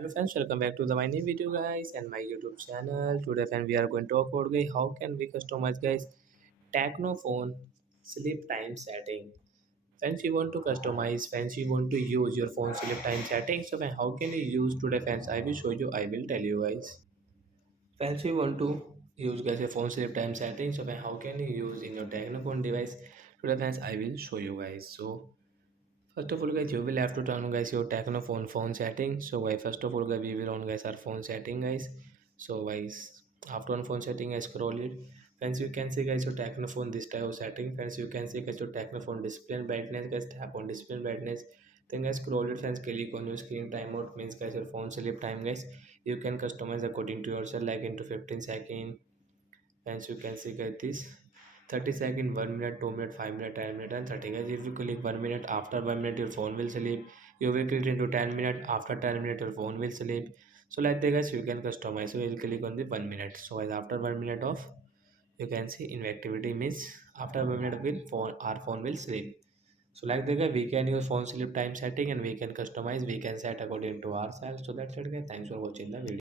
Hello friends, welcome back to my new video guys and my YouTube channel. Today friends we are going to talk about guys how can we customize guys Tecno phone sleep time setting. Friends you want to customize, friends you want to use your phone sleep time setting. So friends, how can you use today friends? I will show you, I will tell you guys. Friends you want to use guys a phone sleep time setting. So friends, how can you use in your Tecno phone device? Today friends I will show you guys. So first of all, guys, you will have to turn on guys your Tecno phone setting. So guys, first of all, guys, we will on guys our phone setting, guys. So guys, after on phone setting, I scroll it. Friends, you can see guys your Tecno phone this type of setting. Friends, you can see guys your Tecno phone display and brightness. Guys, tap on display and brightness. Then guys, scroll it. Friends, click on your screen timeout means guys your phone sleep time, guys. You can customize according to yourself, like into 15 seconds. As you can see guys this 30 second 1 minute 2 minute 5 minute 10 minute and 30 guys. If you click 1 minute, after 1 minute your phone will sleep. You will click into 10 minute, after 10 minute your phone will sleep. So like that guys you can customize. So you will click on the 1 minute. So guys after 1 minute of you can see inactivity means after 1 minute will phone our phone will sleep. So like that guys we can use phone sleep time setting and we can customize, we can set according to ourselves. So that's it guys, thanks for watching the video.